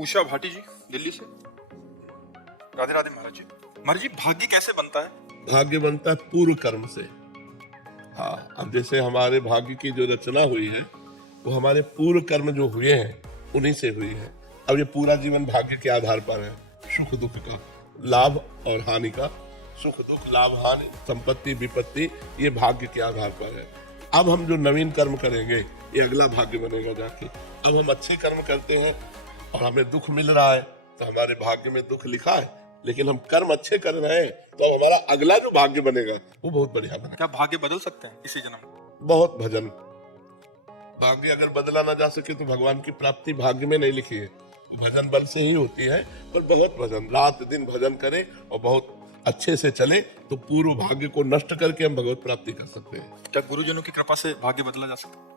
उषा भाटी जी दिल्ली से। राधे राधे महाराज जी। महाराज जी, भाग्य कैसे बनता है? भाग्य बनता है पूर्व कर्म से। हाँ, अब जैसे हमारे भाग्य की जो रचना हुई है वो हमारे पूर्व कर्म जो हुए हैं उन्हीं से हुई है। अब ये पूरा जीवन भाग्य के आधार पर है, सुख दुख का, लाभ और हानि का, सुख दुख लाभ हानि, संपत्ति विपत्ति, ये भाग्य के आधार पर है। अब हम जो नवीन कर्म करेंगे ये अगला भाग्य बनेगा जाके। अब हम अच्छे कर्म करते हैं और हमें दुख मिल रहा है तो हमारे भाग्य में दुख लिखा है, लेकिन हम कर्म अच्छे कर रहे हैं तो अब हमारा अगला जो भाग्य बनेगा वो बहुत बढ़िया बनेगा। क्या भाग्य बदल सकते हैं इसी जन्म में? बहुत भजन, भाग्य अगर बदला ना जा सके तो भगवान की प्राप्ति भाग्य में नहीं लिखी है, भजन बल से ही होती है। पर बहुत भजन, रात दिन भजन करें और बहुत अच्छे से चले तो पूर्व भाग्य को नष्ट करके हम भगवत प्राप्ति कर सकते हैं। क्या गुरुजनों की कृपा से भाग्य बदला जा सकता है?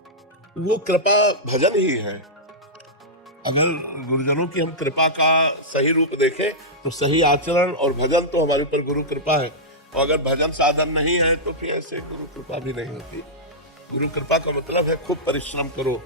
वो कृपा भजन ही है। अगर गुरुजनों की हम कृपा का सही रूप देखें तो सही आचरण और भजन तो हमारे ऊपर गुरु कृपा है, और अगर भजन साधन नहीं है तो फिर ऐसे गुरु कृपा भी नहीं होती। गुरु कृपा का मतलब है खूब परिश्रम करो,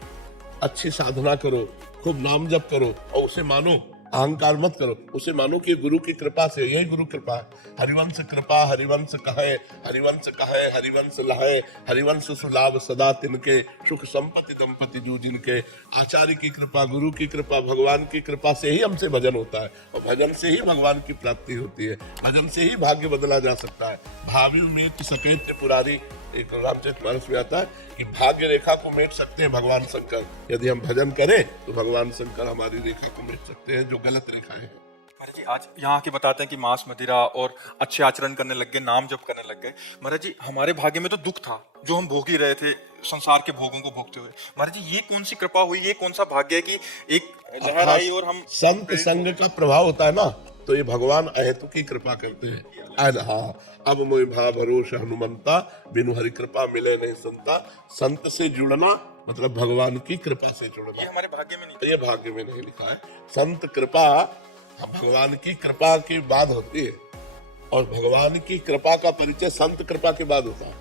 अच्छी साधना करो, खूब नाम जप करो और उसे मानो, अहंकार मत करो, उसे मानो कि गुरु की कृपा से, यही गुरु कृपा है। हरिवंश कृपा हरिवंश कहे, हरिवंश कहे हरिवंश लहे, हरिवंश सुलाभ सदा तिनके, सुख संपत्ति दंपति जो जिनके। आचार्य की कृपा, गुरु की कृपा, भगवान की कृपा से ही हमसे भजन होता है और भजन से ही भगवान की प्राप्ति होती है। भजन से ही भाग्य बदला जा सकता है। भावी में सकेत पुरारी, एक रामचरितमानस में आता है कि भाग्य रेखा को मेट सकते हैं भगवान शंकर। यदि हम भजन करें तो भगवान शंकर हमारी रेखा को मेट सकते हैं जो गलत रेखाएं हैं। महाराज जी, आज यहाँ के बताते हैं कि मांस मदिरा और अच्छे आचरण करने लग गए, नाम जप करने लग गए। महाराज जी, हमारे भाग्य में तो दुख था जो हम भोग ही रहे थे, संसार के भोगों को भोगते हुए। महाराज जी, ये कौन सी कृपा हुई, ये कौन सा भाग्य है कि एक लहर आई और हम संत संग का प्रभाव होता है ना, तो ये भगवान अहेतु की कृपा करते हैं। हाँ, अब मोहि भा भरोसा हनुमंता, बिनु हरि कृपा मिले नहीं संता। संत से जुड़ना मतलब भगवान की कृपा से जुड़ना। ये हमारे भाग्य में नहीं, ये भाग्य में नहीं लिखा है। संत कृपा भगवान की कृपा के बाद होती है और भगवान की कृपा का परिचय संत कृपा के बाद होता है।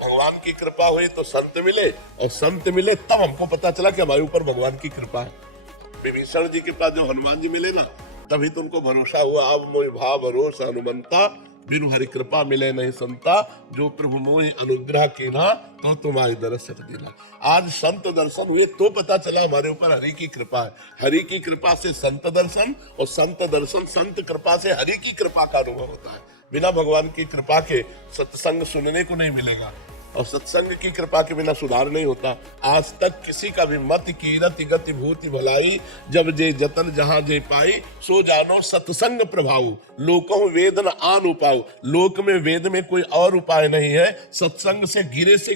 भगवान की कृपा हुई तो संत मिले और संत मिले तब हमको पता चला कि हमारे ऊपर भगवान की कृपा है। विभीषण जी के पास जब हनुमान जी मिले ना, तभी तो उनको भरोसा हुआ। अब मोहि भा भरोसा हनुमंता, बिनु हरि कृपा मिले नहीं संता। जो प्रभु मोहि अनुग्रह कीन्हा, तो तुम्हारी दरस दीना। आज संत दर्शन हुए तो पता चला हमारे ऊपर हरि की कृपा है। हरि की कृपा से संत दर्शन और संत दर्शन संत कृपा से हरि की कृपा का अनुभव होता है। बिना भगवान की कृपा के सत्संग सुनने को नहीं मिलेगा और सत्संग की कृपा के बिना सुधार नहीं होता। आज तक किसी का भी मत कीरति गति भूति भलाई, जब जे जतन जहां जे पाई, सो जानो सत्संग प्रभाव। लोकों वेद न आन उपाय, लोक में वेद में कोई और उपाय नहीं है। सत्संग से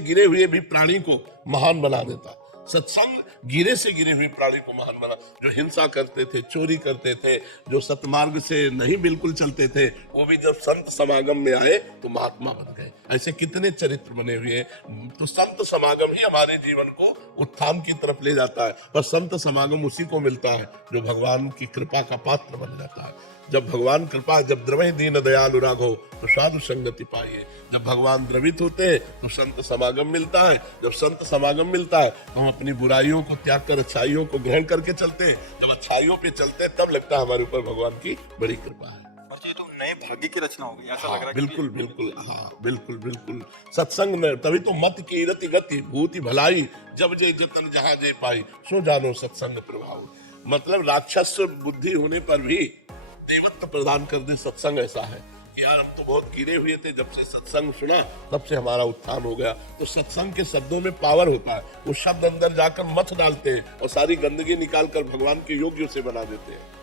गिरे हुए भी प्राणी को महान बना देता। सत्संग गिरे से गिरे हुए प्राणी को महान बना। जो हिंसा करते थे, चोरी करते थे, जो सतमार्ग से नहीं बिल्कुल चलते थे, वो भी जब संत समागम में आए तो महात्मा बन गए। ऐसे कितने चरित्र बने हुए हैं। तो संत समागम ही हमारे जीवन को उत्थान की तरफ ले जाता है। पर संत समागम उसी को मिलता है जो भगवान की कृपा का पात्र बन जाता है। जब भगवान कृपा, जब द्रवहि दीन दयालु राघव तो साधु संगति पाइए। जब भगवान द्रवित होते हैं तो संत समागम मिलता है। जब संत समागम मिलता है तो हम अपनी बुराइयों को त्याग कर अच्छाइयों को ग्रहण करके चलते हैं। जब अच्छाइयों पे चलते हैं तब लगता है हमारे ऊपर भगवान की बड़ी कृपा है। ये तो नए भाग्य की रचना हो गई, ऐसा लग रहा है। बिल्कुल बिल्कुल, हाँ बिल्कुल बिल्कुल। सत्संग में तभी तो मत कीरति गति भूति भलाई, जब जे जतन जहां जे पाई, सो जानो सत्संग प्रभाव। मतलब राक्षस बुद्धि होने पर भी देवत्व प्रदान कर दे सत्संग। ऐसा है यार, हम तो बहुत गिरे हुए थे, जब से सत्संग सुना तब से हमारा उत्थान हो गया। तो सत्संग के शब्दों में पावर होता है। वो शब्द अंदर जाकर मत डालते हैं और सारी गंदगी निकाल कर भगवान के योग्य से बना देते हैं।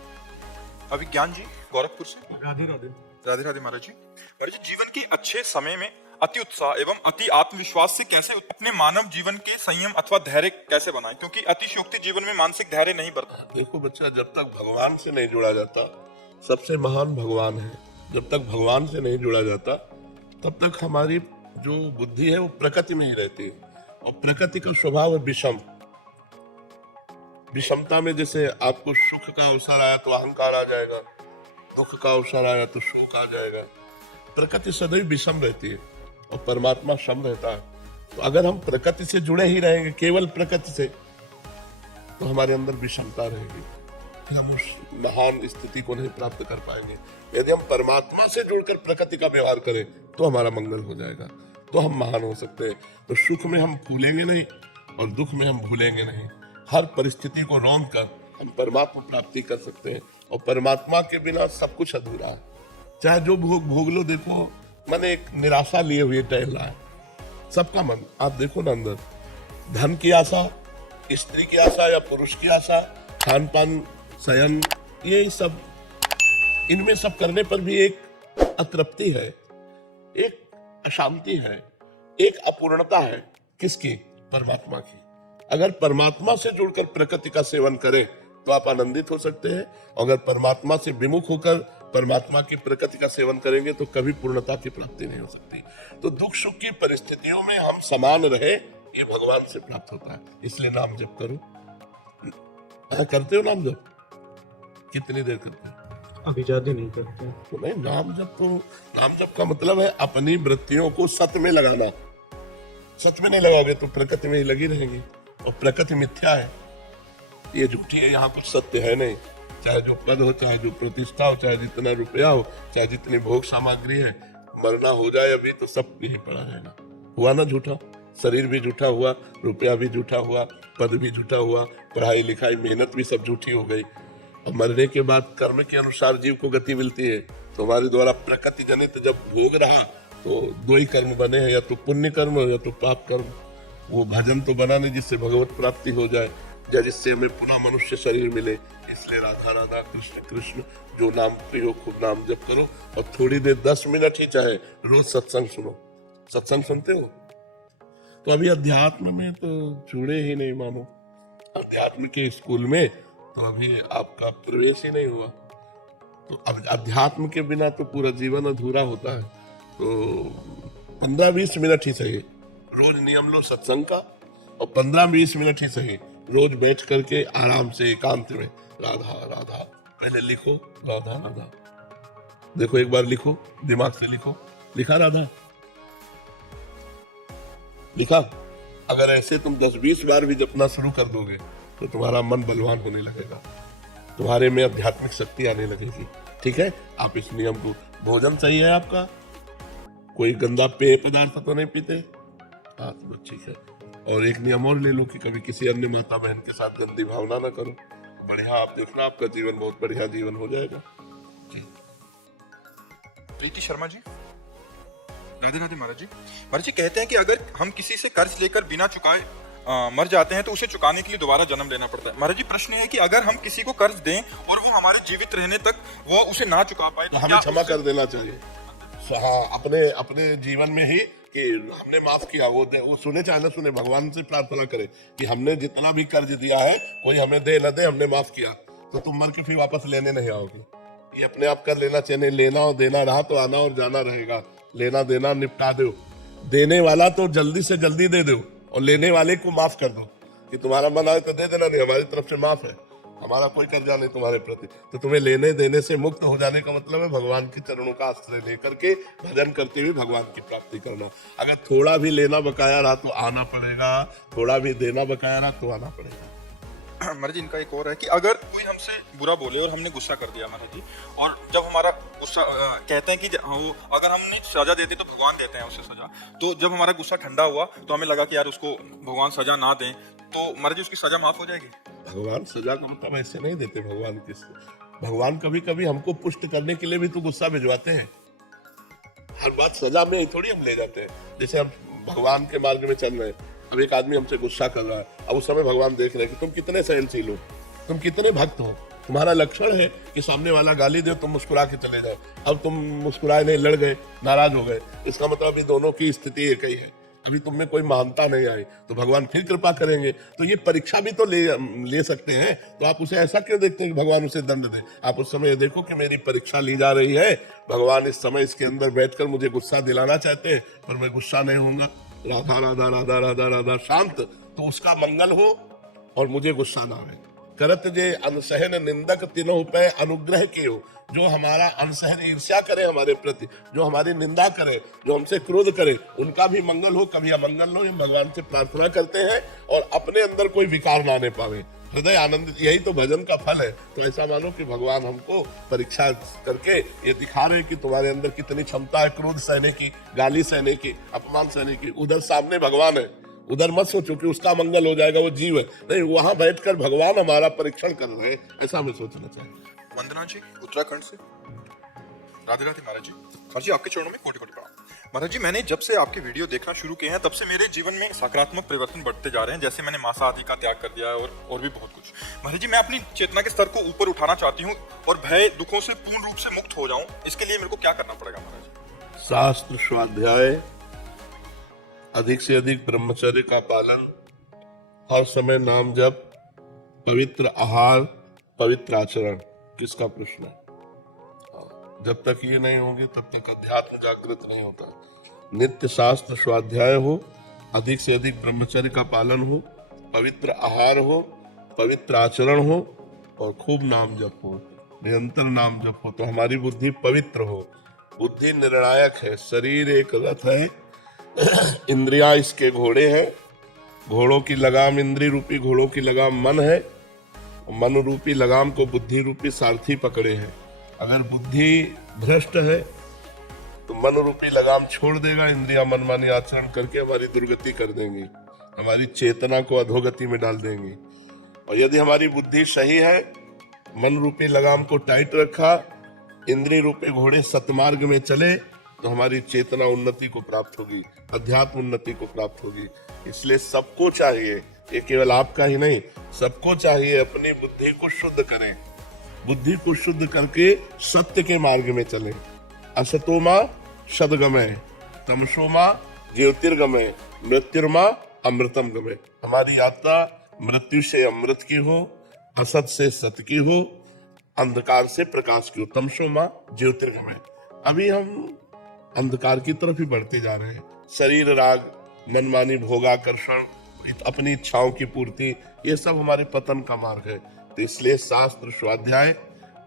अभी ज्ञान जी गोरखपुर से। राधे राधे। राधे राधे महाराज जी। महाराज जी, जीवन के अच्छे समय में अति उत्साह एवं अति आत्मविश्वास से कैसे अपने मानव जीवन के संयम अथवा धैर्य कैसे बनाएं, क्योंकि अतिशयोक्ति जीवन में मानसिक धैर्य नहीं बढ़ता। देखो बच्चा, जब तक भगवान से नहीं जुड़ा जाता, सबसे महान भगवान है, जब तक भगवान से नहीं जुड़ा जाता तब तक हमारी जो बुद्धि है वो प्रकृति में ही रहती है। और प्रकृति का स्वभाव है विषम। विषमता में जैसे आपको सुख का अवसर आया तो अहंकार आ जाएगा, दुख का अवसर आया तो शोक आ जाएगा। प्रकृति सदैव विषम रहती है और परमात्मा सम रहता है। तो अगर हम प्रकृति से जुड़े ही रहेंगे, केवल प्रकृति से, तो हमारे अंदर विषमता रहेगी। फिर हम उस महान स्थिति को नहीं प्राप्त कर पाएंगे। यदि हम परमात्मा से जुड़कर प्रकृति का व्यवहार करें तो हमारा मंगल हो जाएगा, तो हम महान हो सकते हैं। तो सुख में हम फूलेंगे नहीं और दुख में हम भूलेंगे नहीं। हर परिस्थिति को रौंद कर हम परमात्मा प्राप्ति कर सकते हैं, और परमात्मा के बिना सब कुछ अधूरा है। चाहे जो भोग लो, देखो मन एक निराशा लिए हुए टहल रहा है सबका मन। आप देखो ना, अंदर धन की आशा, स्त्री की आशा या पुरुष की आशा, खान पान, शयन, ये सब, इनमें सब करने पर भी एक अतृप्ति है, एक अशांति है, एक अपूर्णता है। किसकी? परमात्मा की। अगर परमात्मा से जुड़कर प्रकृति का सेवन करें तो आप आनंदित हो सकते हैं। अगर परमात्मा से विमुख होकर परमात्मा की प्रकृति का सेवन करेंगे तो कभी पूर्णता की प्राप्ति नहीं हो सकती। तो दुख सुख की परिस्थितियों में हम समान रहे, ये भगवान से प्राप्त होता है। इसलिए नाम जप करो। करते हो नाम जप? कितनी देर करते हो? अभी ज्यादा नहीं करते। तो नहीं, नाम जप तो, नाम जप का मतलब है अपनी वृत्तियों को सत्य में लगाना। सत्य में नहीं लगाओगे तो प्रकृति में ही लगी रहेंगी, और प्रकृति मिथ्या है, ये झूठी है, यहाँ कुछ सत्य है नहीं। चाहे जो पद हो, चाहे जो प्रतिष्ठा हो, चाहे जितना रुपया हो, चाहे जितनी भोग सामग्री है, मरना हो जाए अभी तो सब यही पड़ा रहेगा। हुआ ना झूठा? शरीर भी झूठा हुआ, रुपया भी झूठा हुआ, पद भी झूठा हुआ, पढ़ाई लिखाई मेहनत भी सब झूठी हो गई। और मरने के बाद कर्म के अनुसार जीव को गति मिलती है। तो हमारे द्वारा प्रकृति जनित जब भोग रहा तो दो ही कर्म बने हैं, या तो पुण्य कर्म या तो पाप कर्म। वो भजन तो बना नहीं जिससे भगवत प्राप्ति हो जाए, या जिससे हमें पुनः मनुष्य शरीर मिले। इसलिए राधा राधा कृष्ण कृष्ण, जो नाम प्रिय हो खूब नाम जप करो, और थोड़ी देर 10 मिनट ही चाहे रोज सत्संग सुनो। सत्संग सुनते हो? तो अभी अध्यात्म में तो जुड़े ही नहीं मानो। अध्यात्म के स्कूल में तो अभी आपका प्रवेश ही नहीं हुआ। तो अब अध्यात्म के बिना तो पूरा जीवन अधूरा होता है। तो 15-20 मिनट ही सही रोज नियम लो सत्संग का, और 15-20 मिनट ही सही रोज बैठ करके आराम से एकांत में राधा राधा पहले लिखो, राधा राधा। देखो एक बार लिखो, दिमाग से लिखो। लिखा राधा? लिखा? अगर ऐसे तुम 10-20 बार भी जपना शुरू कर दोगे तो तुम्हारा मन बलवान होने लगेगा, तुम्हारे में आध्यात्मिक शक्ति आने लगेगी। ठीक है? आप इस नियम को, भोजन सही है आपका? कोई गंदा पेय पदार्थ तो नहीं पीते? हाँ, तो ठीक है। और एक नियम और ले लो कि कभी किसी अन्य माता बहन के साथ गंदी भावना ना करो। बढ़िया, आप देखना आपका जीवन बहुत बढ़िया जीवन हो जाएगा। प्रीति शर्मा जी, राधे राधे महाराज जी। महाराज जी कहते हैं कि अगर हम किसी से कर्ज लेकर बिना चुकाए मर जाते हैं तो उसे चुकाने के लिए दोबारा जन्म लेना पड़ता है। महाराज जी प्रश्न है कि अगर हम किसी को कर्ज दें और वो हमारे जीवित रहने तक वो उसे ना चुका पाए तो हमें क्षमा कर देना चाहिए। हाँ, अपने जीवन में ही कि हमने माफ किया, वो सुने चाहे ना सुने, भगवान से प्रार्थना करे कि हमने जितना भी कर्ज दिया है कोई हमें दे न दे, हमने माफ किया। तो तुम मर के फिर वापस लेने नहीं आओगे। ये अपने आप कर लेना चाहिए। लेना और देना रहा तो आना और जाना रहेगा। लेना देना निपटा दो। देने वाला तो जल्दी से जल्दी दे दो, और लेने वाले को माफ कर दो कि तुम्हारा मन आए तो दे देना, नहीं हमारी तरफ से माफ है, हमारा कोई कर्जा नहीं तुम्हारे प्रति। तो तुम्हें लेने देने से मुक्त हो जाने का मतलब है भगवान के चरणों का आश्रय लेकर के भजन करते हुए भगवान की प्राप्ति करना। अगर थोड़ा भी लेना बकाया रहा तो आना पड़ेगा, थोड़ा भी देना बकाया रहा तो आना पड़ेगा। महाराज जी इनका एक और है कि अगर कोई हमसे बुरा बोले और हमने गुस्सा कर दिया महाराज जी, और जब हमारा गुस्सा कहते हैं कि वो अगर हमने सजा देते तो भगवान देते हैं उसे सजा, तो जब हमारा गुस्सा ठंडा हुआ तो हमें लगा कि यार उसको भगवान सजा ना दें, तो महाराज जी उसकी सजा माफ हो जाएगी? भगवान सजा का मतलब ऐसे नहीं देते। भगवान कभी कभी हमको पुष्ट करने के लिए भी तो गुस्सा भिजवाते हैं। हर बात सजा में थोड़ी हम ले जाते हैं। जैसे हम भगवान के मार्ग में चल रहे हैं, अब एक आदमी हमसे गुस्सा कर रहा है, अब उस समय भगवान देख रहे हैं कि तुम कितने सहनशील हो, तुम कितने भक्त हो। तुम्हारा लक्षण है कि सामने वाला गाली दे तुम मुस्कुरा के चले जाओ। अब तुम मुस्कुराए नहीं, लड़ गए, नाराज हो गए, इसका मतलब अभी दोनों की स्थिति एक ही है। अभी तुम में कोई महानता नहीं आई तो भगवान फिर कृपा करेंगे। तो ये परीक्षा भी तो ले सकते हैं। तो आप उसे ऐसा क्यों देखते हैं कि भगवान उसे दंड दे? आप उस समय देखो कि मेरी परीक्षा ली जा रही है, भगवान इस समय इसके अंदर बैठकर मुझे गुस्सा दिलाना चाहते हैं, पर मैं गुस्सा नहीं होऊंगा। राधा राधा राधा राधा राधा शांत, तो उसका मंगल हो और मुझे गुस्सा ना आए। करत जे अनसहन निंदक तिनों पे अनुग्रह के हो। जो हमारा अनसहन ईर्ष्या करे हमारे प्रति, जो हमारी निंदा करे, जो हमसे क्रोध करे, उनका भी मंगल हो, कभी अमंगल हो। ये भगवान से प्रार्थना करते हैं और अपने अंदर कोई विकार ना आने पावे। हृदय आनंदित, यही तो भजन का फल है। तो ऐसा मानो कि भगवान हमको परीक्षा करके ये दिखा रहे हैं कि तुम्हारे अंदर कितनी क्षमता है क्रोध सहने की, गाली सहने की, अपमान सहने की। उधर सामने भगवान है, उधर मत सोचो कि उसका मंगल हो जाएगा, वो जीव है, नहीं, वहां बैठकर भगवान हमारा परीक्षण कर रहे हैं, ऐसा हमें सोचना चाहिए। वंदना जी उत्तराखंड से। राधे राधे महाराज जी। महाराज जी आपके चरणों में कोटि कोटि प्रणाम। महाराज जी मैंने जब से आपके वीडियो देखना शुरू किए हैं तब से मेरे जीवन में सकारात्मक परिवर्तन बढ़ते जा रहे हैं। जैसे मैंने मांसा आदि का त्याग कर दिया है और भी बहुत कुछ। महाराज जी मैं अपनी चेतना के स्तर को ऊपर उठाना चाहती हूँ और भय दुखों से पूर्ण रूप से मुक्त हो जाऊं। इसके लिए मेरे को क्या करना पड़ेगा महाराज जी? शास्त्र स्वाध्याय, अधिक से अधिक ब्रह्मचर्य का पालन, हर समय नाम जप, पवित्र आहार, पवित्र आचरण। किसका प्रश्न है? जब तक ये नहीं होंगे तब तक अध्यात्म जागृत नहीं होता। नित्य शास्त्र स्वाध्याय हो, अधिक से अधिक ब्रह्मचर्य का पालन हो, पवित्र आहार हो, पवित्र आचरण हो और खूब नाम जप हो, निरंतर नाम जप हो, तो हमारी बुद्धि पवित्र हो। बुद्धि निर्णायक है, शरीर एक रथ है, इंद्रियां इसके घोड़े हैं। घोड़ों की लगाम, इंद्रिय रूपी घोड़ों की लगाम मन है, मन रूपी लगाम को बुद्धि रूपी सारथी पकड़े हैं। अगर बुद्धि भ्रष्ट है तो मन रूपी लगाम छोड़ देगा, इंद्रियां मनमानी आचरण करके हमारी दुर्गति कर देंगी, हमारी चेतना को अधोगति में डाल देंगी। और यदि हमारी बुद्धि सही है, मन रूपी लगाम को टाइट रखा, इंद्रिय रूपी घोड़े सतमार्ग में चले, तो हमारी चेतना उन्नति को प्राप्त होगी, अध्यात्म उन्नति को प्राप्त होगी। इसलिए सबको चाहिए, ये केवल आपका ही नहीं, सबको चाहिए अपनी बुद्धि को शुद्ध करें, बुद्धि को शुद्ध करके सत्य के मार्ग में चले। असतोमा सदगमय, तमसोमा ज्योतिर्गमय, मृत्युर्मा अमृतम गमय। हमारी यात्रा मृत्यु से अमृत की हो, असत से सत्य की हो, अंधकार से प्रकाश की हो। तमसोमा ज्योतिर्गमय। अभी हम अंधकार की तरफ ही बढ़ते जा रहे हैं। शरीर राग, मनमानी भोगाकर्षण, अपनी इच्छाओं की पूर्ति, ये सब हमारे पतन का मार्ग है। तो इसलिए शास्त्र स्वाध्याय,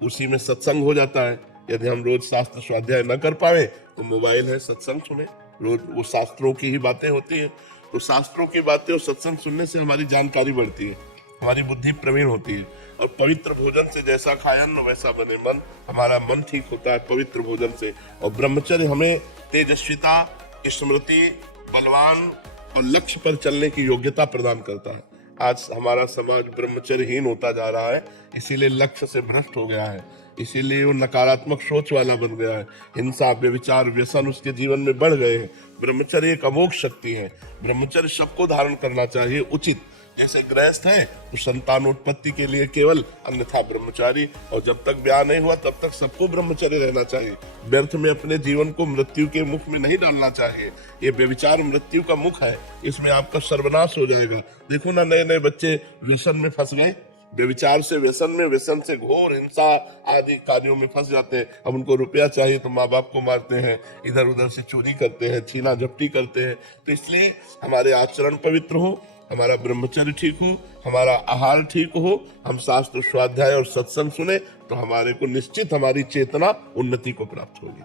उसी में सत्संग हो जाता है। यदि हम रोज शास्त्र स्वाध्याय न कर पाए तो मोबाइल है, सत्संग सुने, रोज वो शास्त्रों की ही बातें होती है। तो शास्त्रों की बातें और सत्संग सुनने से हमारी जानकारी बढ़ती है, हमारी बुद्धि प्रवीण होती है। और पवित्र भोजन से जैसा खाया अन्न वैसा बने मन, हमारा मन ठीक होता है पवित्र भोजन से। और ब्रह्मचर्य हमें तेजस्विता, स्मृति, बलवान और लक्ष्य पर चलने की योग्यता प्रदान करता है। आज हमारा समाज ब्रह्मचर्यहीन होता जा रहा है, इसीलिए लक्ष्य से भ्रष्ट हो गया है, इसीलिए वो नकारात्मक सोच वाला बन गया है। हिंसा, व्यभिचार, व्यसन उसके जीवन में बढ़ गए हैं। ब्रह्मचर्य एक अमोघ शक्ति है। ब्रह्मचर्य सबको धारण करना चाहिए उचित। जैसे गृहस्थ है तो संतानोत्पत्ति के लिए केवल, अन्यथा ब्रह्मचारी। और जब तक ब्याह नहीं हुआ तब तक सबको ब्रह्मचर्य रहना चाहिए। व्यर्थ में अपने जीवन को मृत्यु के मुख में नहीं डालना चाहिए। ये व्यभिचार मृत्यु का मुख है, इसमें आपका सर्वनाश हो जाएगा। देखो ना, नए नए बच्चे व्यसन में फंस गए, व्यभिचार से व्यसन में, व्यसन से घोर हिंसा आदि कार्यों में फंस जाते हैं। अब उनको रुपया चाहिए तो माँ बाप को मारते हैं, इधर उधर से चोरी करते हैं, छीना झपटी करते हैं। तो इसलिए हमारे आचरण पवित्र हो, हमारा ब्रह्मचर्य ठीक हो, हमारा आहार ठीक हो, हम शास्त्र स्वाध्याय और सत्संग सुने, तो हमारे को निश्चित हमारी चेतना उन्नति को प्राप्त होगी।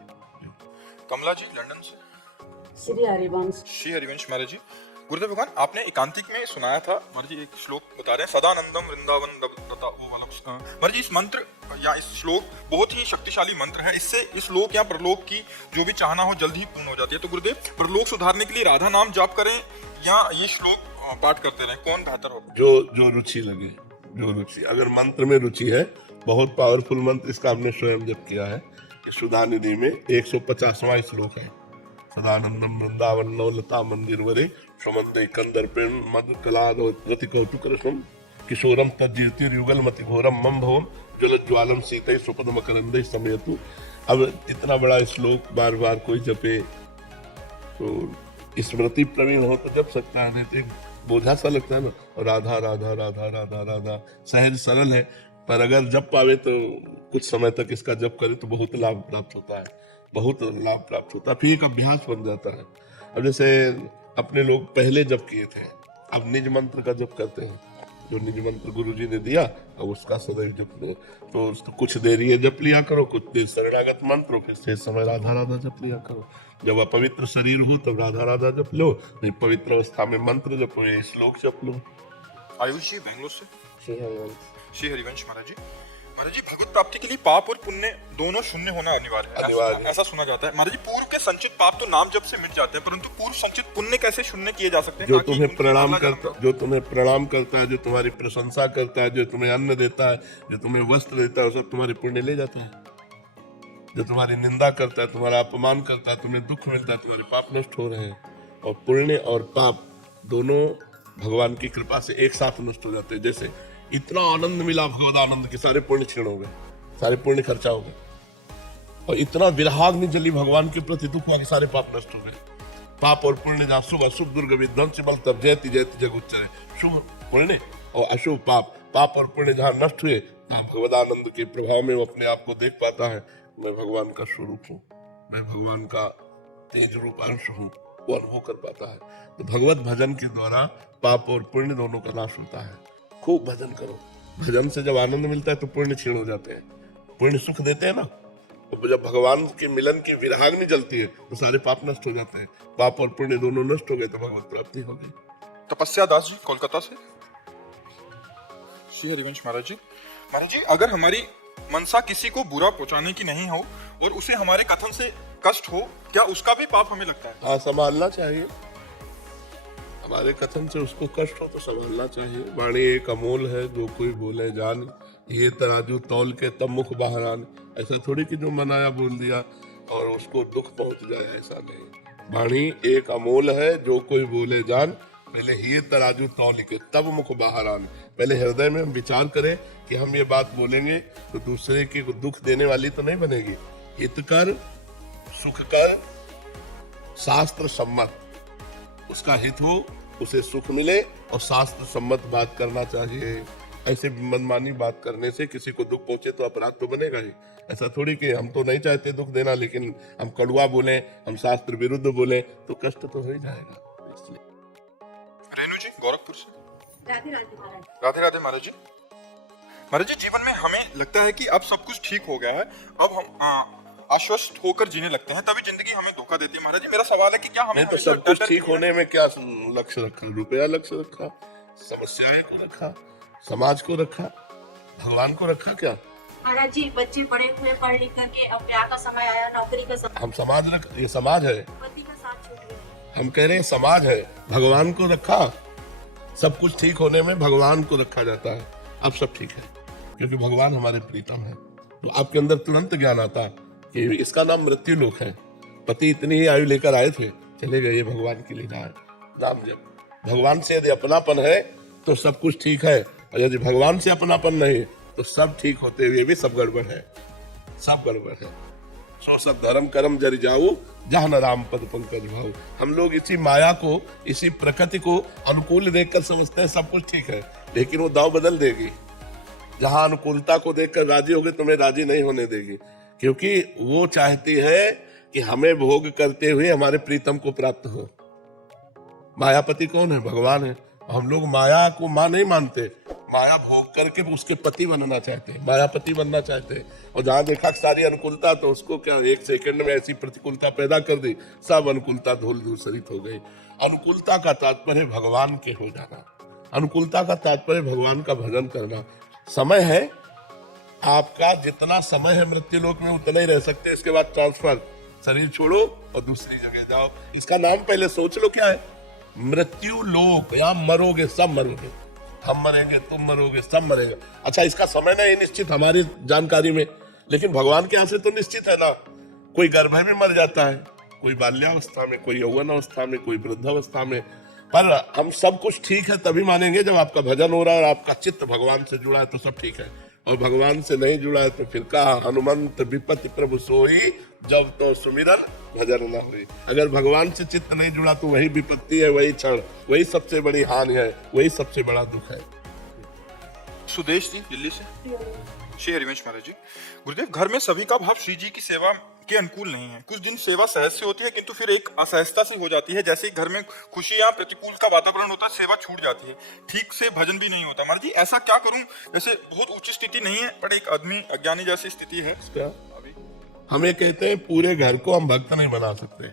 कमला जी लंदन से। श्री हरिवंश। श्री हरिवंश महाराज जी। गुरुदेव भगवान, आपने एकांतिक में सुनाया था महाराज जी, एक श्लोक बता रहे हैं, सदानंदम वृंदावन दत्ता, वो वाला महाराज जी। इस मंत्र या इस श्लोक बहुत ही शक्तिशाली मंत्र है। इससे इस लोक या परलोक की जो भी चाहना हो जल्द ही पूर्ण हो जाती है। तो गुरुदेव, परलोक सुधारने के लिए राधा नाम जाप करें या ये श्लोक पाठ करते रहें, कौन बेहतर होगा? जो रुचि लगे, जो रुचि। अगर मंत्र में रुचि है, बहुत पावरफुल मंत्र, इसका हमने स्वयं जप किया है कि सुधा निधि में 150वां श्लोक है। सदानंदम वृंदावन नवलता मंदिर वरे सुमंदे कंदर प्रेम मद कलाद रति कौतुक रसम किशोरम तज्जीर्तिर युगल मति घोरम मम भवम ज्वलज्ज्वालम सीतै सुपद मकरंदे समयतु। अब इतना बड़ा श्लोक बार बार कोई जपे तो स्मृति प्रवीण हो तो जप सकता है, नहीं तो एक बोझा सा लगता है ना। और राधा राधा राधा राधा राधा सहज सरल है, पर अगर जप पावे तो कुछ समय तक इसका जप करे तो बहुत लाभ प्राप्त होता है, बहुत लाभ प्राप्त होता है। फिर एक अभ्यास बन जाता है। अब जैसे अपने लोग पहले जप किए थे, अब निज मंत्र का जप करते हैं। जो निज मंत्र गुरु जी ने दिया अब उसका सदैव जप लो। तो उसको कुछ देर ये जप लिया करो, कुछ देर शरणागत मंत्र, फिर से समय राधा राधा जप लिया करो। जब अपवित्र शरीर हो तब राधा राधा जप लो, नहीं पवित्र अवस्था में मंत्र जपो, ये श्लोक जप लो। आयुष जी बैंगलोर से। श्री हरिवंश। श्री हरिवंश महाराज जी। महाराज जी भगवत प्राप्ति के लिए पाप और पुण्य दोनों शून्य होना अनिवार्य है, अनिवार्य। ऐसा सुना जाता है। महाराज जी पूर्व के संचित पाप तो नाम जप से मिट जाते हैं, परंतु पूर्व संचित पुण्य कैसे शून्य किए जा सकते हैं? जो ताकि तुम्हें उनकी प्रणाम अवला करता, जन्म- जो तुम्हें प्रणाम करता है, जो तुम्हारी प्रशंसा करता है, जो तुम्हें अन्न देता है, जो तुम्हें वस्त्र देता है, वो सब तुम्हारे पुण्य ले जाता है। जो तुम्हारी निंदा करता है, तुम्हारा अपमान करता है, तुम्हें दुख मिलता है, तुम्हारे पाप नष्ट हो रहे हैं। और पुण्य और पाप दोनों भगवान की कृपा से एक साथ नष्ट हो जाते हैं। जैसे इतना आनंद मिला भगवत आनंद के, सारे पुण्य क्षीण हो गए, सारे पुण्य खर्चा हो गए। और इतना विरहाग्नि जली भगवान के प्रति दुख हुआ कि सारे पाप नष्ट हो गए। पाप और पुण्य जहाँ शुभ अशुभ दुर्ग विध्वंस बल तब जयति जयति जग उच्चरे। शुभ पुण्य और अशुभ पाप, पाप और पुण्य जहाँ नष्ट हुए, भगवदानंद के प्रभाव में वो अपने आप को देख पाता है, मैं भगवान का स्वरूप हूँ, मैं भगवान का तेज रूप अंश हूँ, वो अनुभव कर पाता है। तो भगवत भजन के द्वारा पाप और पुण्य दोनों का नाश होता है। खूब भजन करो, भजन से जब आनंद मिलता है तो पुण्य क्षीण हो जाते हैं, पुण्य सुख देते हैं ना। तो जब भगवान के मिलन की विराग्नि जलती है तो सारे पाप नष्ट हो जाते हैं। पाप और पुण्य दोनों नष्ट हो गए तो भगवत प्राप्ति हो गई। तपस्या दास जी कोलकाता से। श्री हरिवंश महाराज जी। महाराज जी अगर हमारी मनसा किसी को बुरा पहुंचाने की नहीं हो और उसे हमारे कथन से कष्ट हो, क्या उसका भी पाप हमें लगता है? हाँ, संभालना चाहिए। हमारे कथन से उसको कष्ट हो तो संभालना चाहिए। वाणी एक अमोल है, जो कोई बोले जान, ये तराजू तौल के तब मुख बाहर आन। ऐसा थोड़ी कि जो मनाया बोल दिया और उसको दुख पहुंच जाए, ऐसा नहीं। वाणी एक अमोल है, जो कोई बोले जान, पहले ये तराजू तौल के तब मुख बाहर आन। पहले हृदय में हम विचार करें कि हम ये बात बोलेंगे तो दूसरे के दुख देने वाली तो नहीं बनेगी। हित कर, सुख कर, शास्त्र सम्मत, उसका हित हो, उसे सुख मिले और शास्त्र सम्मत बात करना चाहिए। ऐसे मनमानी बात करने से किसी को दुख पहुंचे तो अपराध तो बनेगा ही। ऐसा थोड़ी कि हम तो नहीं चाहते दुख देना, लेकिन हम कड़वा बोले, हम शास्त्र विरुद्ध बोले तो कष्ट तो हो ही जाएगा। इसलिए रेणु जी गोरखपुर से। राधे राधे महाराज। राधे राधे महाराज जी। महाराज जी जीवन में हमें लगता है कि अब सब कुछ ठीक हो गया है, अब हम आश्वस्त होकर जीने लगते हैं, तभी जिंदगी हमें धोखा देती है। महाराज जी मेरा सवाल है कि क्या हमें नहीं तो हमेशा सब कुछ डर ठीक के होने में क्या लक्ष्य रखा? रुपया लक्ष्य रखा, समस्याएं को रखा, समाज को रखा, भगवान को रखा क्या? महाराज जी बच्चे बड़े हुए, पढ़ लिख करके अब ब्याह का समय आया, नौकरी का समय, हम समाज रख, ये समाज है, पति का साथ छूट गया। हम कह रहे हैं समाज है, भगवान को रखा। सब कुछ ठीक होने में भगवान को रखा जाता है। अब सब ठीक है क्योंकि भगवान हमारे प्रीतम है। तो आपके अंदर तुरंत ज्ञान आता कि इसका नाम मृत्यु लोक है। पति इतनी ही आयु लेकर आए थे, चले गए, ये भगवान की लीला है। नाम जप। भगवान से यदि अपनापन है तो सब कुछ ठीक है, और यदि भगवान से अपनापन नहीं तो सब ठीक होते हुए भी सब गड़बड़ है, सब गड़बड़ है। सो सब धर्म कर्म जरि जाऊ, जहाँ न राम पद पंकज भाऊ। हम लोग इसी माया को, इसी प्रकृति को अनुकूल देखकर समझते हैं सब कुछ ठीक है, लेकिन वो दाव बदल देगी। जहाँ अनुकूलता को देखकर राजी होगे तुम्हें राजी नहीं होने देगी, क्योंकि वो चाहती है कि हमें भोग करते हुए हमारे प्रीतम को प्राप्त हो। मायापति कौन है? भगवान है। हम लोग माया को माँ नहीं मानते, माया भोग करके उसके पति बनना चाहते हैं, मायापति बनना चाहते हैं। और जहाँ देखा सारी अनुकूलता तो उसको क्या एक सेकंड में ऐसी प्रतिकूलता पैदा कर दी, सब अनुकूलता धूल धूसरित हो गई। अनुकूलता का तात्पर्य भगवान के हो जाना, अनुकूलता का तात्पर्य भगवान का भजन करना। समय है आपका, जितना समय है मृत्युलोक में उतना ही रह सकते हैं, इसके बाद ट्रांसफर, शरीर छोड़ो और दूसरी जगह जाओ। इसका नाम पहले सोच लो क्या है? मृत्यु लोक। यहाँ मरोगे, सब मरोगे, हम मरेंगे, तुम मरोगे, सब मरेंगे। अच्छा, इसका समय ना ये निश्चित हमारी जानकारी में, लेकिन भगवान के यहाँ से तो निश्चित है ना। कोई गर्भ में मर जाता है, कोई बाल्यावस्था में, कोई यौवन अवस्था में, कोई वृद्धावस्था में। पर हम सब कुछ ठीक है तभी मानेंगे जब आपका भजन हो रहा है और आपका चित्त भगवान से जुड़ा है तो सब ठीक है। और भगवान से नहीं जुड़ा है तो फिर कहा हनुमंत विपत्ति प्रभु सोई, जब तो सुमिरन भजन न हुई। अगर भगवान से चित्त नहीं जुड़ा तो वही विपत्ति है, वही क्षण, वही सबसे बड़ी हानि है, वही सबसे बड़ा दुख है। सुदेश जी दिल्ली से। श्री हरिवंश महाराज जी। गुरुदेव घर में सभी का भाव श्री जी की सेवा के अनुकूल नहीं है। कुछ दिन सेवा सहज से होती है किंतु फिर एक असहजता सी हो जाती है। जैसे घर में खुशी या प्रतिकूल का वातावरण होता है, सेवा छूट जाती है, ठीक से भजन भी नहीं होता। महाराज जी ऐसा क्या करूं? जैसे बहुत उच्च स्थिति नहीं है पर एक आदमी अज्ञानी जैसी स्थिति है क्या? अभी। हमें कहते हैं पूरे घर को हम भक्त नहीं बना सकते।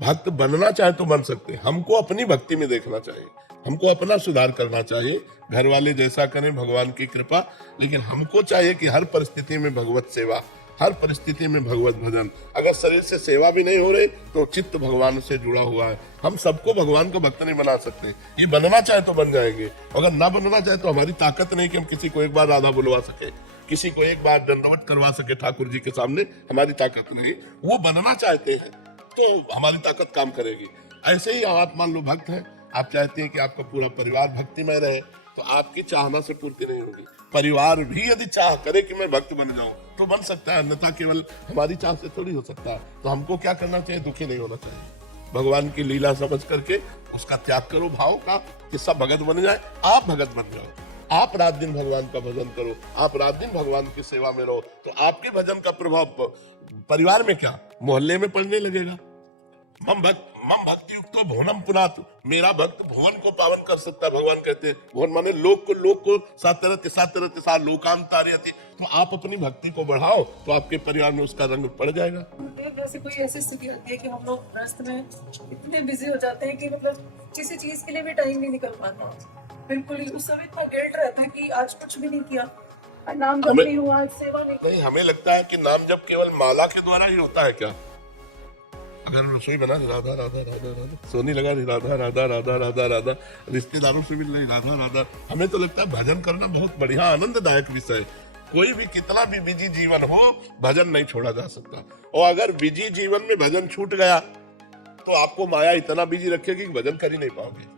भक्त बनना चाहे तो बन सकते, हमको अपनी भक्ति में देखना चाहिए। हमको अपना सुधार करना चाहिए, घर वाले जैसा करें भगवान की कृपा, लेकिन हमको चाहिए कि हर परिस्थिति में भगवत सेवा, हर परिस्थिति में भगवत भजन। अगर शरीर से सेवा भी नहीं हो रही तो चित्त भगवान से जुड़ा हुआ है। हम सबको भगवान को भक्त नहीं बना सकते, ये बनना चाहे तो बन जाएंगे, अगर ना बनना चाहे तो हमारी ताकत नहीं कि हम किसी को एक बार राधा बुलवा सके, किसी को एक बार दंडवत करवा सके ठाकुर जी के सामने, हमारी ताकत नहीं। वो बनना चाहते हैं तो हमारी ताकत काम करेगी। ऐसे ही आप मान लो भक्त हैं, आप चाहते हैं कि आपका पूरा परिवार भक्तिमय रहे, तो आपकी चाहना से पूर्ति नहीं होगी। परिवार भी यदि चाह करे कि मैं भक्त बन जाऊं तो बन सकता है, अन्यथा केवल हमारी चाह से थोड़ी हो सकता है। तो हमको क्या करना चाहिए? दुखी नहीं होना चाहिए, भगवान की लीला समझ करके उसका त्याग करो भाव का, कि सब भगत बन जाए, आप भगत बन जाओ, आप रात दिन भगवान का भजन करो, आप रात दिन भगवान की सेवा में रहो, तो आपके भजन का प्रभाव परिवार में क्या, मोहल्ले में पड़ने लगेगा। मम भक्ति युक्तो भुवनम पुनातु, मेरा भक्त भुवन को पावन कर सकता है। भगवान कहते हैं भुवन माने लोक को सातरत लोकांतार्यति। तो आप अपनी भक्ति को बढ़ाओ तो आपके परिवार में उसका रंग पड़ जाएगा। वैसे कोई ऐसी स्थिति होती है कि हम लोग व्यस्त में इतने बिजी हो जाते हैं कि मतलब किसी चीज के लिए भी टाइम नहीं निकल पाता, बिल्कुल ही उस समय इतना गिल्ट रहता है कि आज कुछ भी नहीं किया, नाम जप नहीं हुआ, आज सेवा नहीं। हमें लगता है कि नाम जप केवल माला के द्वारा ही होता है क्या? अगर रसोई बना राधा राधा राधा राधा, सोनी लगा रही राधा राधा राधा राधा राधा, रिश्तेदारों से मिल रही राधा राधा, हमें तो लगता है भजन करना बहुत बढ़िया आनंददायक विषय। कोई भी कितना भी बिजी जीवन हो, भजन नहीं छोड़ा जा सकता। और अगर बिजी जीवन में भजन छूट गया तो आपको माया इतना बिजी रखेगी कि भजन कर ही नहीं पाओगे।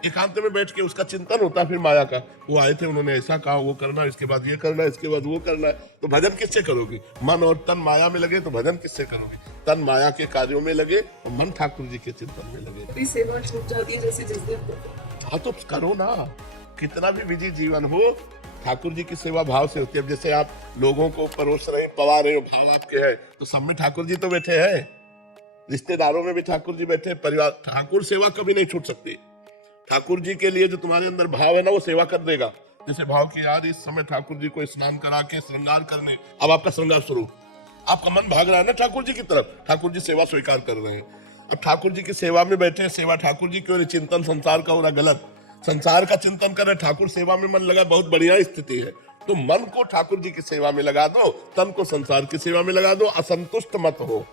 एकांत में बैठ के उसका चिंतन होता है फिर माया का, वो आए थे उन्होंने ऐसा कहा, वो करना, इसके बाद ये करना, इसके बाद वो करना है, तो भजन किससे करोगे? मन और तन माया में लगे तो भजन किससे करोगे? तन माया के कार्यों में लगे और मन ठाकुर जी के चिंतन में लगे। अभी सेवा छूट जाती है जैसे जैसे। हाँ तो करो ना, कितना भी बिजी जीवन हो, ठाकुर जी की सेवा भाव से होती है। अब जैसे आप लोगों को परोस रहे, पवा रहे हो, भाव आपके है, तो सब में ठाकुर जी तो बैठे हैं, रिश्तेदारों में भी ठाकुर जी बैठे, परिवार, ठाकुर सेवा कभी नहीं छूट सकती। ठाकुर जी के लिए जो तुम्हारे अंदर भाव है ना, वो सेवा कर देगा। जैसे भाव कि यार इस समय ठाकुर जी को स्नान करा के श्रृंगार करने, अब आपका श्रृंगार शुरू, आपका मन भाग रहा है ना ठाकुर जी की तरफ, ठाकुर जी सेवा स्वीकार कर रहे हैं। अब ठाकुर जी की सेवा में बैठे, सेवा ठाकुर जी क्यों नहीं, चिंतन संसार का हो रहा गलत, संसार का चिंतन कर रहे, ठाकुर सेवा में मन लगा, बहुत बढ़िया स्थिति है। तो मन को ठाकुर जी की सेवा में लगा दो, तन को संसार की सेवा में लगा दो, असंतुष्ट मत हो,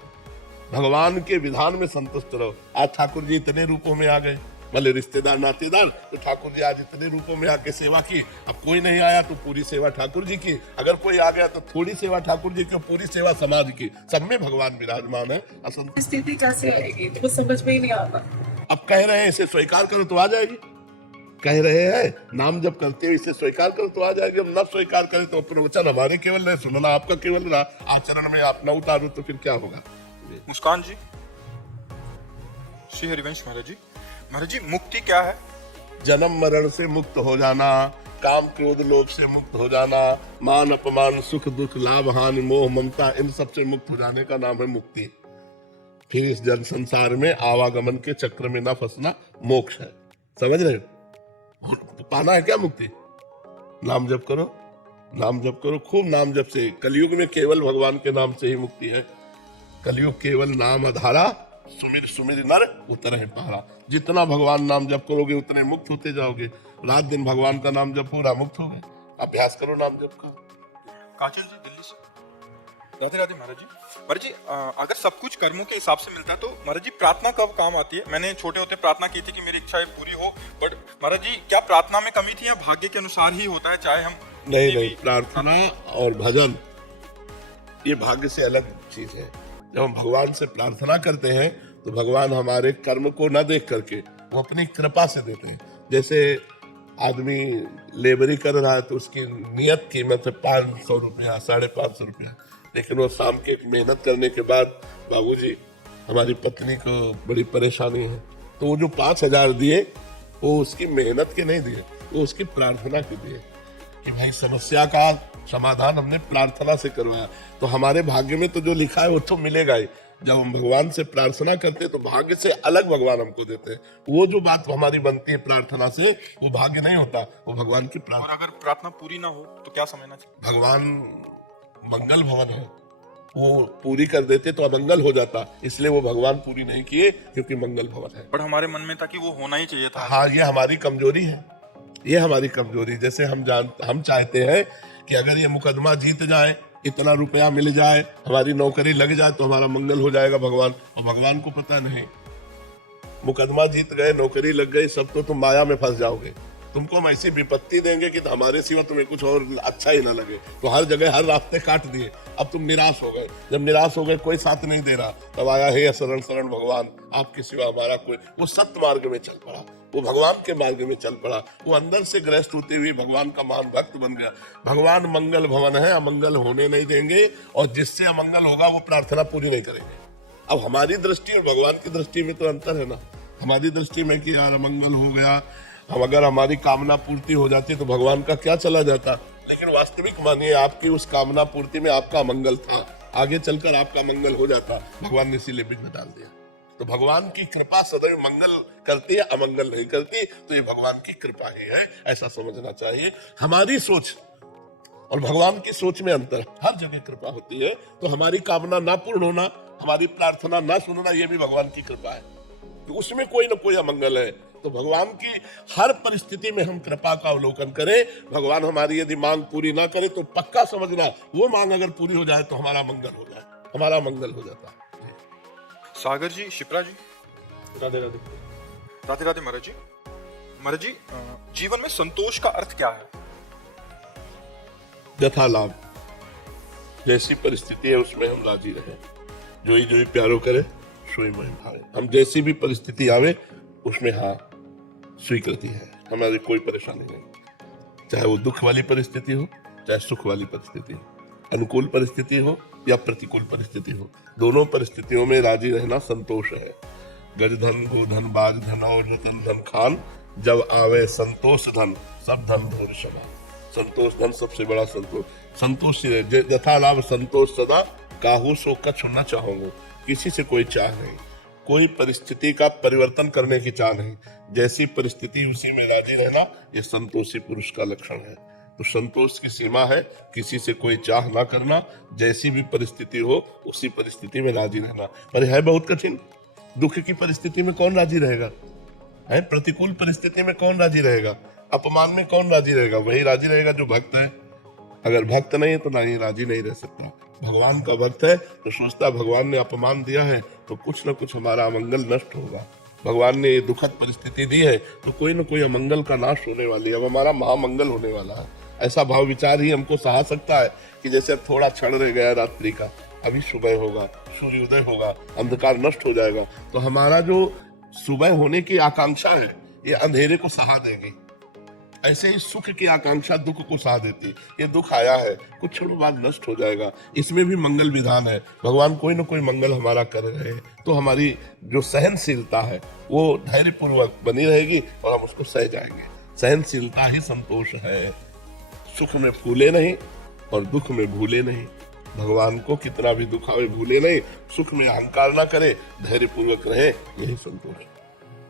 भगवान के विधान में संतुष्ट रहो। आज ठाकुर जी इतने रूपों में आ गए, भले रिश्तेदार नातेदार, तो ठाकुर जी आज इतने रूपों में आके सेवा की। अब कोई नहीं आया तो पूरी सेवा ठाकुर जी की, अगर कोई आ गया तो थोड़ी सेवा ठाकुर जी की, पूरी सेवा समाज की, सब में भगवान विराजमान है। असंतुष्ट स्थिति कैसे आएगी तो समझ में ही नहीं आता। अब कह रहे हैं इसे स्वीकार करो तो आ जाएगी, कह रहे हैं नाम जब करते हो इसे स्वीकार करो तो आ जाएगी। हम न स्वीकार करें तो प्रवचन हमारे केवल रहे, सुनना आपका केवल रहा, आचरण में आप न उतारो तो फिर क्या होगा? मुस्कान जी, श्री हरिवंश महाराज जी, महाराज जी मुक्ति क्या है? जन्म मरण से मुक्त हो जाना, काम क्रोध लोभ से मुक्त हो जाना, मान अपमान सुख दुख लाभ हानि मोह ममता, इन सब से मुक्त हो जाने का नाम है मुक्ति। फिर इस जन संसार में आवागमन के चक्र में ना फंसना मोक्ष है। समझ रहे हो? पाना है क्या मुक्ति? नाम जप करो, नाम जप करो, खूब नाम जप से। कलयुग में केवल भगवान के नाम से ही मुक्ति है। कलयुग केवल नाम आधारा, सुमिर सुमिर नर उतरे पारा। जितना भगवान नाम जप करोगे उतने मुक्त होते जाओगे। रात दिन भगवान का नाम जप हो रहा, मुक्त हो गए। अभ्यास करो नाम जप का। काजल जी दिल्ली से, राधे राधे महाराज जी। महाराज जी अगर सब कुछ कर्मों के हिसाब से मिलता है तो महाराज जी प्रार्थना कब काम आती है? मैंने छोटे होते प्रार्थना की थी कि मेरी इच्छाएं पूरी हो, बट महाराज जी क्या प्रार्थना में कमी थी या भाग्य के अनुसार ही होता है? चाहे हम नहीं, प्रार्थना और भजन ये भाग्य से अलग चीज है। जब हम भगवान से प्रार्थना करते हैं तो भगवान हमारे कर्म को न देख करके वो अपनी कृपा से देते हैं। जैसे आदमी लेबरी कर रहा है तो उसकी नियत कीमत है 500 रुपया, 550 रुपया, लेकिन वो शाम के मेहनत करने के बाद, बाबूजी हमारी पत्नी को बड़ी परेशानी है, तो वो जो 5000 दिए वो उसकी मेहनत के नहीं दिए, वो उसकी प्रार्थना के दिए कि भाई समस्या का समाधान हमने प्रार्थना से करवाया। तो हमारे भाग्य में तो जो लिखा है वो तो मिलेगा ही। जब हम भगवान से प्रार्थना करते हैं तो भाग्य से अलग भगवान हमको देते हैं। वो जो बात हमारी बनती है प्रार्थना से, वो भाग्य नहीं होता, वो भगवान की प्रार्थना। और अगर प्रार्थना पूरी ना हो तो क्या समझना चाहिए? भगवान मंगल भवन है, वो पूरी कर देते तो अमंगल हो जाता, इसलिए वो भगवान पूरी नहीं किए क्योंकि मंगल भवन है। पर हमारे मन में था कि वो होना ही चाहिए था। हाँ, ये हमारी कमजोरी है, ये हमारी कमजोरी। जैसे हम चाहते हैं कि अगर ये मुकदमा जीत जाए, इतना रुपया मिल जाए, हमारी नौकरी लग जाए तो हमारा मंगल हो जाएगा भगवान, और भगवान को पता नहीं मुकदमा जीत गए, नौकरी लग गई, सब तो तुम माया में फंस जाओगे। तुमको हम ऐसी विपत्ति देंगे कि हमारे सिवा तुम्हें कुछ और अच्छा ही ना लगे, तो हर जगह हर रास्ते काट दिए। अब तुम निराश हो गए, जब निराश हो गए, कोई साथ नहीं दे रहा, तब आया हे शरण शरण भगवान, आपके सिवा हमारा कोई। वो सत्य मार्ग में चल पड़ा, वो भगवान के मार्ग में चल पड़ा, वो अंदर से ग्रस्त होते हुए भगवान का महान भक्त बन गया। भगवान मंगल भवन है, अमंगल होने नहीं देंगे, और जिससे अमंगल होगा वो प्रार्थना पूरी नहीं करेंगे। अब हमारी दृष्टि और भगवान की दृष्टि में तो अंतर है ना। हमारी दृष्टि में कि यार अमंगल हो गया, हम अगर हमारी कामना पूर्ति हो जाती तो भगवान का क्या चला जाता, लेकिन वास्तविक मानिए आपकी उस कामना पूर्ति में आपका मंगल था, आगे चलकर आपका मंगल हो जाता, भगवान ने इसीलिए विघ्न डाल दिया। तो भगवान की कृपा सदैव मंगल करती है, अमंगल नहीं करती, तो ये भगवान की कृपा ही है, ऐसा समझना चाहिए। हमारी सोच और भगवान की सोच में अंतर, हर जगह कृपा होती है, तो हमारी कामना ना पूर्ण होना, हमारी प्रार्थना ना सुनना, ये भी भगवान की कृपा है, तो उसमें कोई ना कोई अमंगल है। तो भगवान की हर परिस्थिति में हम कृपा का अवलोकन करें। भगवान हमारी यदि मांग पूरी ना करे तो पक्का समझना वो मांग अगर पूरी हो जाए तो हमारा मंगल हो जाए, हमारा मंगल हो जाता है। सागर जी, शिप्रा जी, राधे राधे। राधे राधे महाराज जी। महाराज जी, जीवन में संतोष का अर्थ क्या है? यथा लाभ, जैसी परिस्थिति है उसमें हम राजी रहे, जो ही प्यारो करे सोई मोहि भावे। हम जैसी भी परिस्थिति आवे उसमें हाँ स्वीकृति है, हमारी कोई परेशानी नहीं, चाहे वो दुख वाली परिस्थिति हो चाहे सुख वाली परिस्थिति हो, अनुकूल परिस्थिति हो या प्रतिकूल परिस्थिति हो, दोनों परिस्थितियों में राजी रहना संतोष है। गजधन गोधन बाज धन और रतन धन खान, जब आवे संतोष धन सब धन धोर सदा। संतोष धन सबसे बड़ा संतोष, संतोष यथा लाभ संतोष सदा, काहू सो कछ न चाहोगे। किसी से कोई चाह नहीं, कोई परिस्थिति का परिवर्तन करने की चाह नहीं, जैसी परिस्थिति उसी में राजी रहना, ये संतोषी पुरुष का लक्षण है। तो संतोष की सीमा है किसी से कोई चाह ना करना, जैसी भी परिस्थिति हो उसी परिस्थिति में राजी रहना। पर है बहुत कठिन, दुख की परिस्थिति में कौन राजी रहेगा, है प्रतिकूल परिस्थिति में कौन राजी रहेगा, अपमान में कौन राजी रहेगा, वही राजी रहेगा जो भक्त है। अगर भक्त नहीं है तो नहीं राजी नहीं रह सकता। भगवान का भक्त है तो सोचता भगवान ने अपमान दिया है तो कुछ ना कुछ हमारा अमंगल नष्ट होगा, भगवान ने ये दुखद परिस्थिति दी है तो कोई ना कोई अमंगल का नाश होने वाली है, अब हमारा महामंगल होने वाला है। ऐसा भाव विचार ही हमको सहा सकता है कि जैसे अब थोड़ा क्षण रह गया रात्रि का, अभी सुबह होगा, सूर्योदय होगा, अंधकार नष्ट हो जाएगा, तो हमारा जो सुबह होने की आकांक्षा है ये अंधेरे को सहा देगी। ऐसे ही सुख की आकांक्षा दुख को सहा देती, ये दुख आया है कुछ क्षण बाद नष्ट हो जाएगा, इसमें भी मंगल विधान है। भगवान कोई ना कोई मंगल हमारा कर रहे हैं, तो हमारी जो सहनशीलता है वो धैर्य पूर्वक बनी रहेगी और हम उसको सह जाएंगे। सहनशीलता ही संतोष है, सुख में फूले नहीं और दुख में भूले नहीं। भगवान को कितना भी दुख आवे भूले नहीं, सुख में अहंकार ना करे, धैर्य पूर्वक रहे, यही संतोष।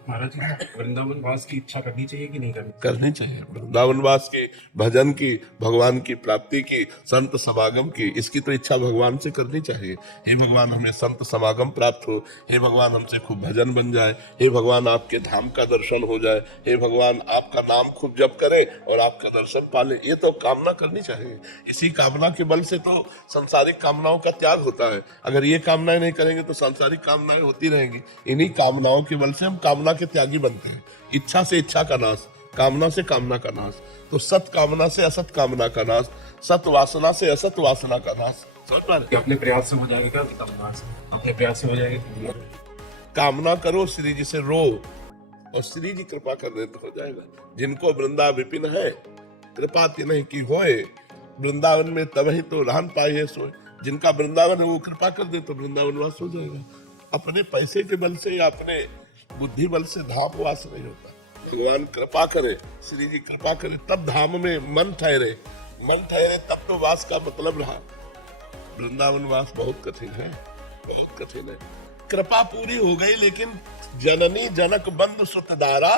महाराज जी, वृंदावन वास की इच्छा करनी चाहिए कि नहीं करनी चाहिए। वृंदावन वास की, भजन की, भगवान की प्राप्ति की, संत समागम की, इसकी तो इच्छा भगवान से करनी चाहिए। हे भगवान हमें संत समागम प्राप्त हो, हे भगवान हमसे खूब भजन बन जाए, हे भगवान आपके धाम का दर्शन हो जाए, हे भगवान आपका नाम खूब जप करे और आपका दर्शन पाले, ये तो कामना करनी चाहिए। इसी कामना के बल से तो सांसारिक कामनाओं का त्याग होता है। अगर ये कामनाएं नहीं करेंगे तो सांसारिक कामनाएं होती रहेंगी। इन्हीं कामनाओं के बल से हम कामना के त्यागी बनते हैं। इच्छा से इच्छा का नाश, कामना से कामना का नाश, तो सत कामना से असत कामना का नाश, सत वासना से असत वासना का नाश। समझ पा रहे? अपने प्रयास से हो जाएगा क्या? अपने प्रयास से हो जाएगा। कामना करो श्री जी से रो और श्री जी कृपा कर दे तो हो जाएगा। जिनको वृंदा विपिन है कृपा नहीं की होए, वृंदावन में तब ही तो रहन पाए सोए। जिनका वृंदावन है वो कृपा कर दे तो वृंदावन वास हो जाएगा। अपने पैसे के बल से या अपने बुद्धि बल से धाम वास नहीं होता। भगवान कृपा करे, श्री जी कृपा करे, तब धाम में मन ठहरे, मन ठहरे तब तो वास का मतलब रहा। वृंदावन वास बहुत कठिन है, बहुत कठिन है। कृपा पूरी हो गई लेकिन जननी जनक बंधु सुतदारा,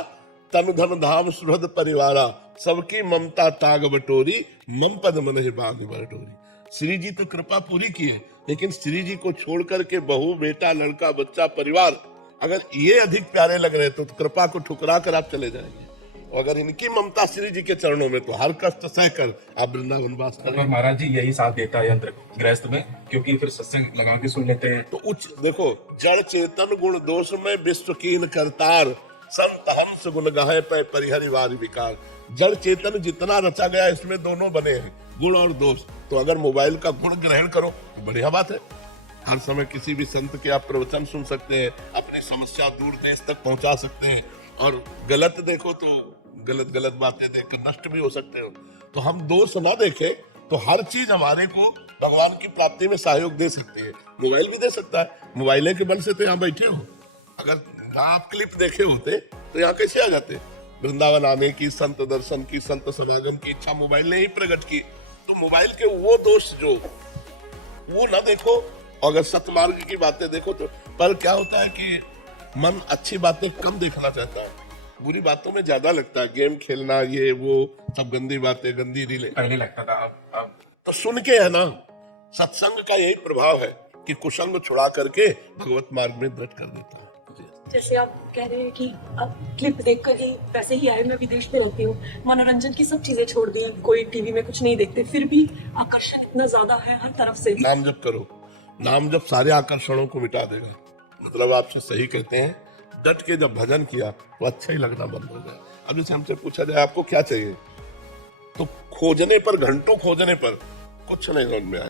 तन धन धाम सुहृद परिवारा, सबकी ममता ताग बटोरी, मम पद मन ही बाग बटोरी। श्री जी तो कृपा पूरी किए लेकिन श्री जी को छोड़ करके बहू, बेटा, लड़का, बच्चा, परिवार अगर ये अधिक प्यारे लग रहे तो कृपा को ठुकरा कर आप चले जाएंगे। और अगर इनकी ममता श्री जी के चरणों में, तो हर कष्ट सहकर आप वृंदावन वास और करें। महाराज जी यही साथ देता है यंत्र गृहस्थ में, क्योंकि फिर सत्संग लगा के सुन लेते हैं। तो उच्च देखो, जड़ चेतन गुण दोष में विश्व कीन करतार, संत हंस गुण गाहे पे परिहरिवार विकार। जड़ चेतन जितना रचा गया इसमें दोनों बने हैं, गुण और दोष। तो अगर मोबाइल का गुण ग्रहण करो तो बढ़िया बात है। हर समय किसी भी संत के आप प्रवचन सुन सकते हैं, अपनी समस्या दूर देश तक पहुंचा सकते हैं। और गलत देखो तो गलत बातें देखकर नष्ट भी हो सकते हो। तो हम दोष ना देखें तो हर चीज हमारे को भगवान की प्राप्ति में सहयोग दे सकती है। मोबाइल भी दे सकता है, मोबाइल के बल से तो यहाँ बैठे हो। अगर आप क्लिप देखे होते तो यहाँ कैसे आ जाते? वृंदावन आने की, संत दर्शन की, संत समागम की इच्छा मोबाइल ने ही प्रकट की। तो मोबाइल के वो दोष जो वो ना देखो, अगर सतमार्ग की बातें देखो तो। पर क्या होता है कि मन अच्छी बातें कम देखना चाहता है, बुरी बातों में ज्यादा लगता है। गेम खेलना, ये वो सब गंदी बातें, गंदी रीलें पहले लगता था, अब तो सुन के है ना। सत्संग का यही प्रभाव है कि कुसंग छुड़ा करके भगवत मार्ग में दृढ़ कर देता है। जैसे आप कह रहे हैं कि आप क्लिप देखकर ही वैसे ही आए, मैं विदेश में रहती हूँ, मनोरंजन की सब चीजें छोड़ दी, कोई टीवी में कुछ नहीं देखते, फिर भी आकर्षण इतना ज्यादा है हर तरफ से। नाम जप करो, नाम जप सारे आकर्षणों को मिटा देगा। मतलब आपसे सही कहते हैं, डट के जब भजन किया तो अच्छा ही लगना बंद हो गया। अब जैसे हमसे पूछा जाए आपको क्या चाहिए, तो खोजने पर, घंटों खोजने पर कुछ नहीं समझ में आया।